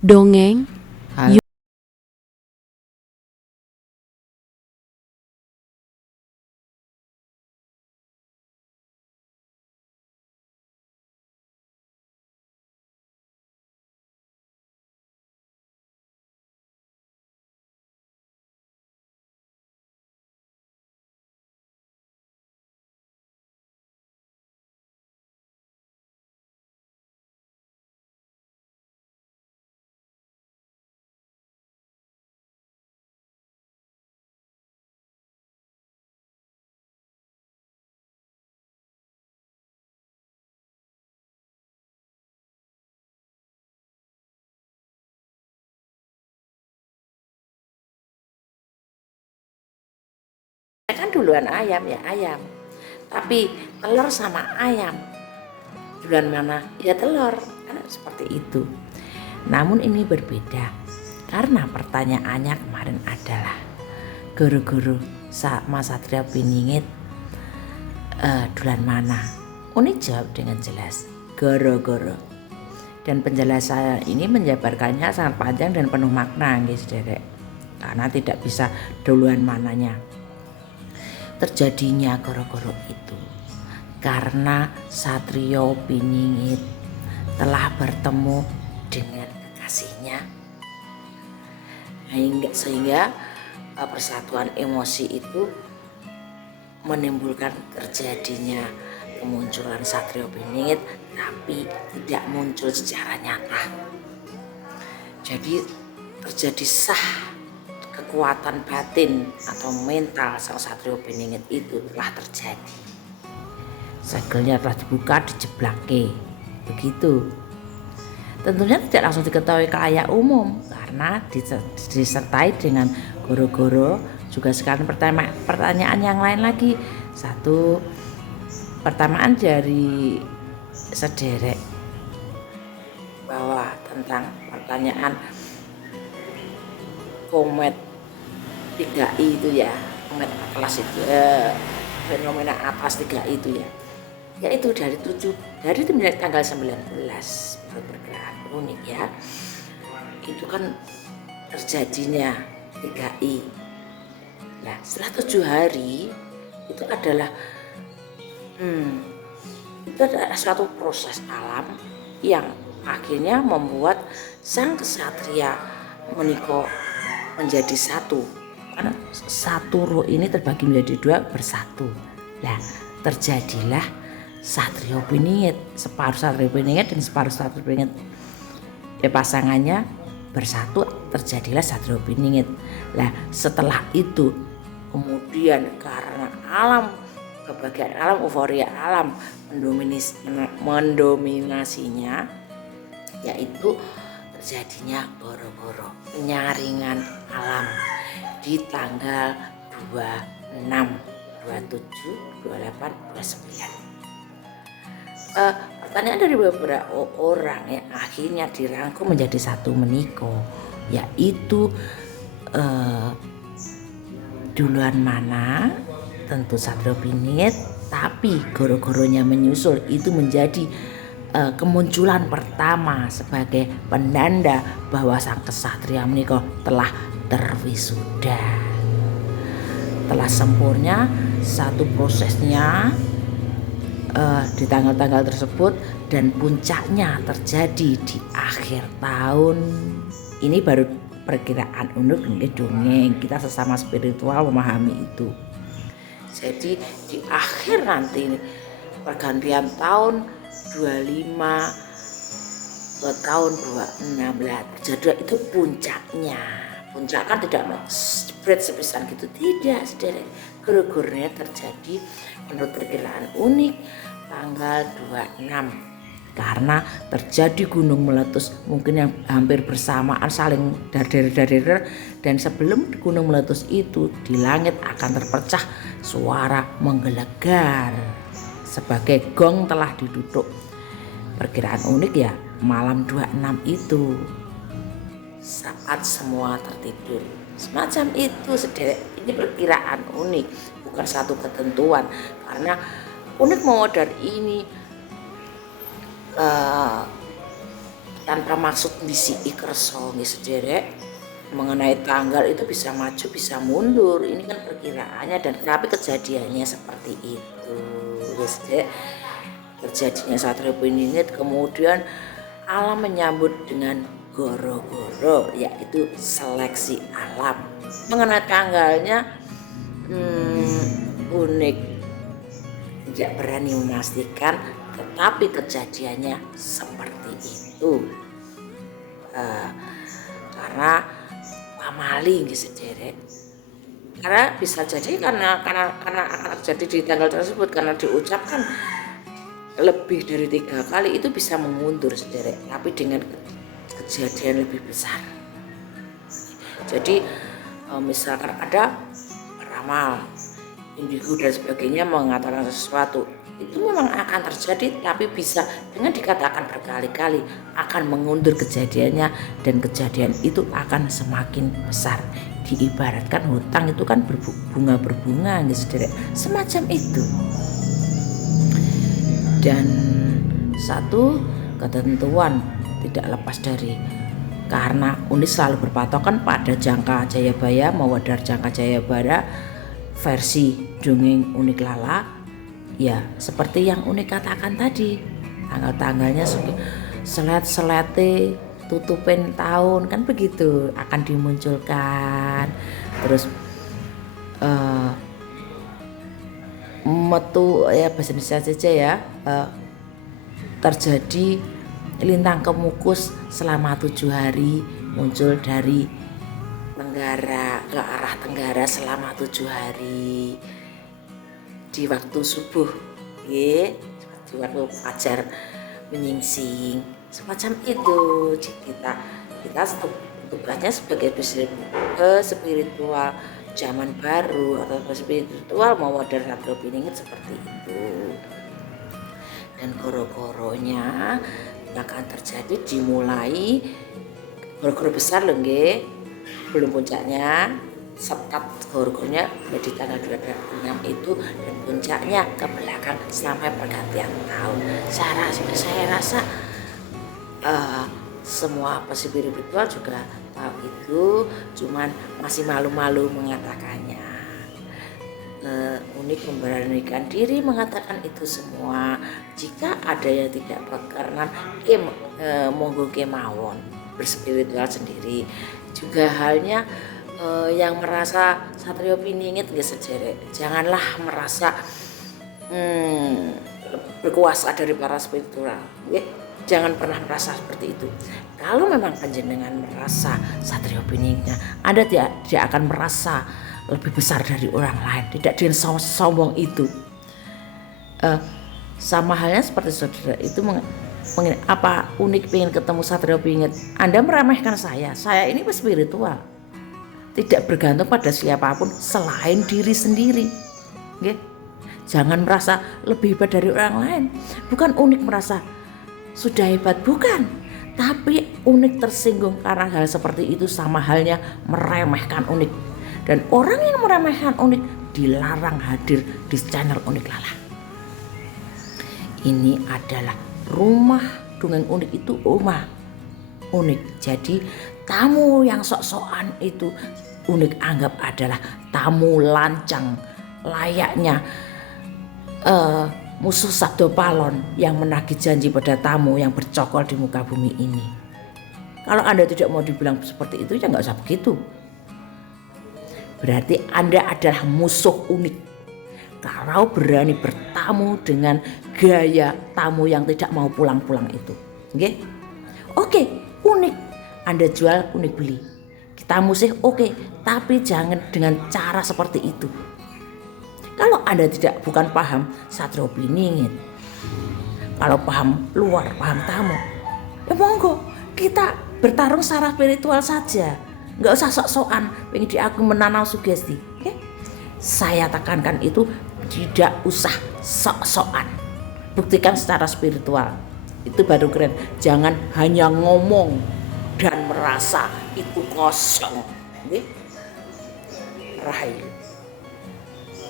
Dongeng Hal kan duluan ayam ya ayam, tapi telur sama ayam duluan mana ya telur, kan seperti itu. Namun ini berbeda karena pertanyaannya kemarin adalah guru-guru Mas Satrio Piningit duluan mana. Unik jawab dengan jelas goro-goro, dan penjelasan ini menjabarkannya sangat panjang dan penuh makna guys derek, karena tidak bisa duluan mananya. Terjadinya goro-goro itu karena Satrio Piningit telah bertemu dengan kekasihnya, sehingga persatuan emosi itu menimbulkan terjadinya kemunculan Satrio Piningit, tapi tidak muncul secara nyata. Jadi terjadi sah kekuatan batin atau mental sang Satrio Piningit itu telah terjadi. Segelnya telah dibuka, dijeblake, begitu. Tentunya tidak langsung diketahui khalayak umum karena disertai dengan goro-goro juga sekarang pertanyaan yang lain lagi. Satu pertanyaan dari sederek bahwa tentang pertanyaan komet 3i itu ya, komet atlas itu fenomena atas 3i itu ya, yaitu dari tanggal 19 perkiraan unik ya, itu kan terjadinya 3i. Nah setelah 7 hari itu adalah itu adalah suatu proses alam yang akhirnya membuat sang kesatria menika menjadi satu, karena satu roh ini terbagi menjadi dua bersatu. Nah terjadilah Satrio Piningit, separuh Satrio Piningit dan separuh Satrio Piningit pasangannya bersatu, terjadilah Satrio Piningit. Nah setelah itu kemudian karena alam kebahagiaan alam, euforia alam mendominasinya, yaitu terjadinya goro-goro penyaringan alam di tanggal 26, 27, 28, 29. Pertanyaan dari beberapa orang yang akhirnya dirangkum menjadi satu meniko, yaitu duluan mana? Tentu Satrio Piningit, tapi goro-goronya menyusul itu menjadi kemunculan pertama sebagai penanda bahwa sang kesatria menika telah terwisuda, telah sempurna satu prosesnya di tanggal-tanggal tersebut, dan puncaknya terjadi di akhir tahun ini. Baru perkiraan unik dongeng, kita sesama spiritual memahami itu. Jadi di akhir nanti pergantian tahun 25 ke tahun 26 terjadi itu puncaknya. Puncak kan tidak spread sepisan gitu, tidak sederek. Goro-goronya terjadi menurut perkiraan unik tanggal 26 karena terjadi gunung meletus mungkin yang hampir bersamaan saling dar-dar, dan sebelum gunung meletus itu di langit akan terpecah suara menggelegar sebagai gong telah diduduk. Perkiraan unik ya malam 26 itu saat semua tertidur semacam itu sederek. Ini perkiraan unik, bukan satu ketentuan, karena unik modern ini tanpa maksud ndisiki kersa nggih sederek. Mengenai tanggal itu bisa maju bisa mundur, ini kan perkiraannya dan tapi kejadiannya seperti itu wis Dek. Terjadinya Satrio Piningit, kemudian alam menyambut dengan goro-goro, yaitu seleksi alam. Mengenai tanggalnya unik, tidak berani memastikan, tetapi kejadiannya seperti itu. Karena pamali nggih sederek. Karena bisa jadi karena akan terjadi di tanggal tersebut karena diucapkan lebih dari 3 kali itu bisa mengundur sederek, tapi dengan kejadian lebih besar. Jadi misalkan ada ramal, indigo dan sebagainya mengatakan sesuatu, itu memang akan terjadi tapi bisa dengan dikatakan berkali-kali akan mengundur kejadiannya dan kejadian itu akan semakin besar. Diibaratkan hutang itu kan berbunga gitu, semacam itu. Dan satu ketentuan tidak lepas dari karena Unis selalu berpatokan pada Jangka Jayabaya Mawadar Jangka Jayabara versi dongeng Unik Lala. Ya seperti yang Unik katakan tadi, tanggal-tanggalnya selet-selete tutupin tahun kan begitu akan dimunculkan. Terus metu ya bahasa Indonesia saja ya, terjadi lintang kemukus selama 7 hari muncul dari tenggara ke arah tenggara selama 7 hari di waktu subuh, di waktu fajar menyingsing, semacam itu. Kita tugasnya sebagai spiritual zaman baru atau spiritual Mawadar Satrio Piningit seperti itu. Dan goro-goronya akan terjadi dimulai goro-goro besar loh nggih, belum puncaknya. Sekat goro-goronya di tanggal 26 itu dan puncaknya ke belakang sampai pergantian tahun. Saya rasa semua spiritual juga tahu itu, cuman masih malu-malu mengatakannya. Unik memberanikan diri mengatakan itu semua. Jika ada yang tidak berkenan, monggo kemawon berspiritual sendiri. Juga halnya yang merasa Satrio Piningit nggih sederek, janganlah merasa berkuasa dari para spiritual, nggih. Jangan pernah merasa seperti itu. Kalau memang panjenengan merasa Satrio Piningit, Anda tidak akan merasa lebih besar dari orang lain, tidak dengan sombong itu. Sama halnya seperti saudara itu apa Unik pengen ketemu Satrio Piningit, Anda meremehkan saya ini spiritual, tidak bergantung pada siapapun selain diri sendiri, okay? Jangan merasa lebih hebat dari orang lain. Bukan Unik merasa sudah hebat, bukan, tapi Unik tersinggung karena hal seperti itu, sama halnya meremehkan Unik. Dan orang yang meremehkan Unik dilarang hadir di channel Unik Lala. Ini adalah rumah dongeng Unik, itu rumah Unik. Jadi tamu yang sok-sokan itu Unik anggap adalah tamu lancang, layaknya musuh Sabdo Palon yang menagih janji pada tamu yang bercokol di muka bumi ini. Kalau Anda tidak mau dibilang seperti itu, ya nggak usah begitu. Berarti Anda adalah musuh Unik kalau berani bertamu dengan gaya tamu yang tidak mau pulang-pulang itu. Oke? Oke, Unik Anda jual, Unik beli. Kita musik oke, tapi jangan dengan cara seperti itu. Kalau Anda bukan paham Satrio Piningit, kalau paham luar, paham tamu, ya monggo kita bertarung secara spiritual saja. Nggak usah sok-sokan pengen diaku menanam sugesti. Okay? Saya tekankan itu, tidak usah sok-sokan, buktikan secara spiritual, itu baru keren. Jangan hanya ngomong dan merasa itu kosong. Okay? Rahayu.